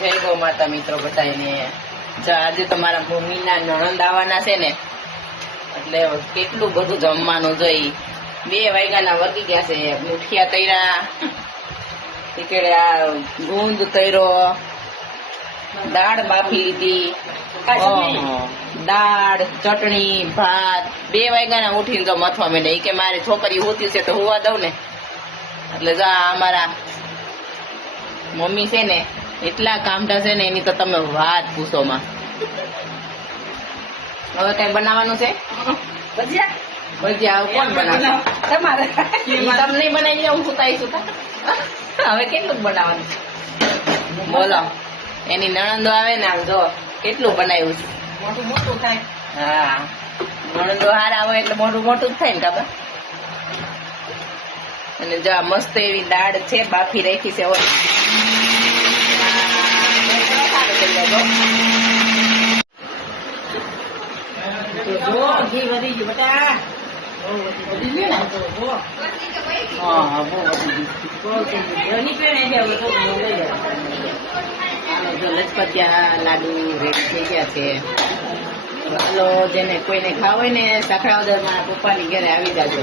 જય ગૌ માતા મિત્રો બધાને. આજે તો મારા મમ્મીના નણંદ આવવાના છે ને, એટલે કેટલું બધું જમવાનું જોઈ. 2 વાગ્યાના વગી ગયા છે. મુઠિયા તૈરા, ટીકડે આ ગુંદ તૈરો, દાળ બાફી લીધી, દાળ ચટણી ભાત. 2 વાગ્યાના ઉઠીને જો મથવા માંડે. કે મારી છોકરી હોતી છે તો હોવા દઉં ને, એટલે જા અમારા મમ્મી છે ને એટલા કામઢા છે ને, એની તો તમે વાત પૂછો માં. હવે કઈ બનાવવાનું છે? ભજીયા. ભજીયા કોણ બનાવે? તમારે. તમને બનાવી હું સુતાઈ સુતા. હવે કેટલું બનાવવાનું બોલો? એની નણંદો આવે ને, આમ જો કેટલું બનાવ્યું છે. મોટું મોટું થાય. હા, નણંદો હારા હોય એટલે મોટું મોટું જ થાય ને કાબા. અને જો મસ્ત એવી દાળ છે, બાફી રાખી છે. ઘી વધી ગયું બેટા. લચપતિયા લાડુ રેડી થઈ ગયા છે. ચાલો, જેને કોઈને ખાવ હોય ને સાખરાવદર મારા પપ્પાની ઘરે આવી જાજો.